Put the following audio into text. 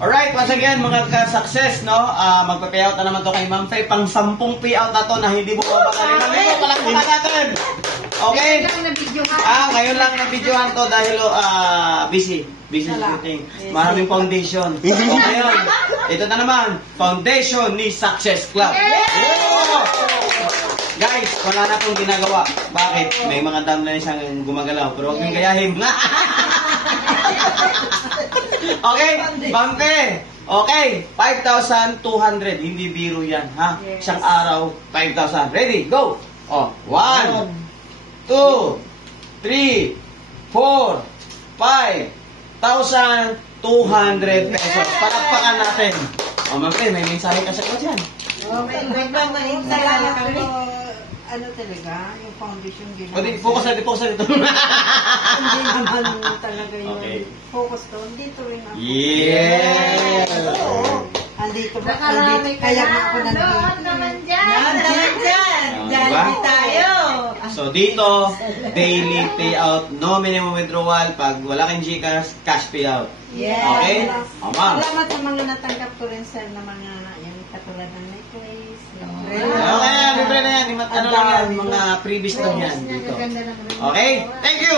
Alright, once again, mga ka-success, no? Magpa-payout na naman to kay Ma'am Faye. Pang 10 payout na to na hindi bumaba ka rin. Palakpakan natin! Okay? Ngayon lang na-videohan to dahil busy. Busy shooting. Maraming foundation. So ngayon, ito na naman, foundation ni Success Club. Guys, wala na pong ginagawa. Bakit? May mga downlines ang gumagalaw. Pero huwag niyong gayahin. Okay, Bampe. Okay, 5,200. Hindi biro yan, ha? Yes. Isang araw, 5,000. Ready, go! 1, 2, 3, 4, 5,200 pesos. Palakpakan natin. Bampe, may mensahe ka sa kanya dyan. Ano talaga, yung foundation O, ginawa. focus na dito. Hindi naman talaga yung focus ko. Dito rin ako. Yeah! Oo. Andito ba? Kaya nga ako nandito. naman dyan. Diba? tayo. So dito, daily payout, no minimum withdrawal. Pag wala kang Gcash, cash payout. Yes. Okay? Ma'am. Salamat sa mga natanggap ko rin, sir, na mga yung katulad ng necklace. Okay, libre na yan. Ano lang yan, mga previous lang yan dito. Okay? Thank you!